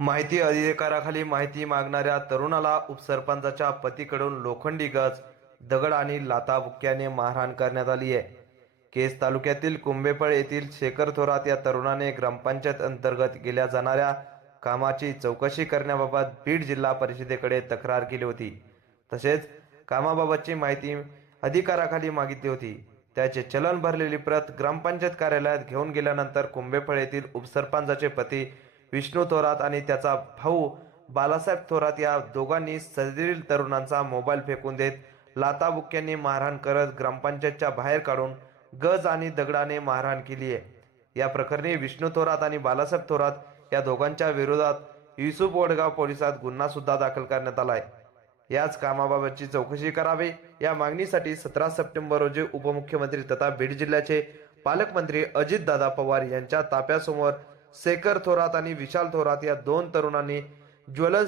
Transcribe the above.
माहिती अधिकाराखाली माहिती मागणाऱ्या तरुणाला उपसरपंचाच्या पतीकडून लोखंडी गज दगड आणि लाताबुक्क्याने मारहाण करण्यात आली आहे. केस तालुक्यातील कुंभेफळ येथील शेखर थोरात या तरुणाने ग्रामपंचायत अंतर्गत केल्या जाणाऱ्या कामाची चौकशी करण्याबाबत बीड जिल्हा परिषदेकडे तक्रार केली होती. तसेच कामाबाबतची माहिती अधिकाराखाली मागितली होती. त्याचे चलन भरलेली प्रत ग्रामपंचायत कार्यालयात घेऊन गेल्यानंतर कुंभेफळ येथील उपसरपंचाचे पती विष्णू थोरात आणि त्याचा भाऊ बालासाहेब थोरात या दोघांनी सदरील तरुणांचा मोबाईल फेकून देत लाताबुक्यांनी मारहाण करत ग्रामपंचायतच्या बाहेर काढून गज आणि दगडाने मारहाण केली आहे. या प्रकरणी विष्णू थोरात आणि बालासाहेब थोरात या दोघांच्या विरोधात युसुफ वडगाव पोलिसात गुन्हा सुद्धा दाखल करण्यात आलाय याच कामाबाबतची चौकशी करावी. या मागणीसाठी सतरा सप्टेंबर रोजी उपमुख्यमंत्री तथा बीड जिल्ह्याचे पालकमंत्री अजितदादा पवार यांच्या ताप्यासमोर शेखर थोरात आणि विशाल थोरात या दोन तरुणांनी ज्वलन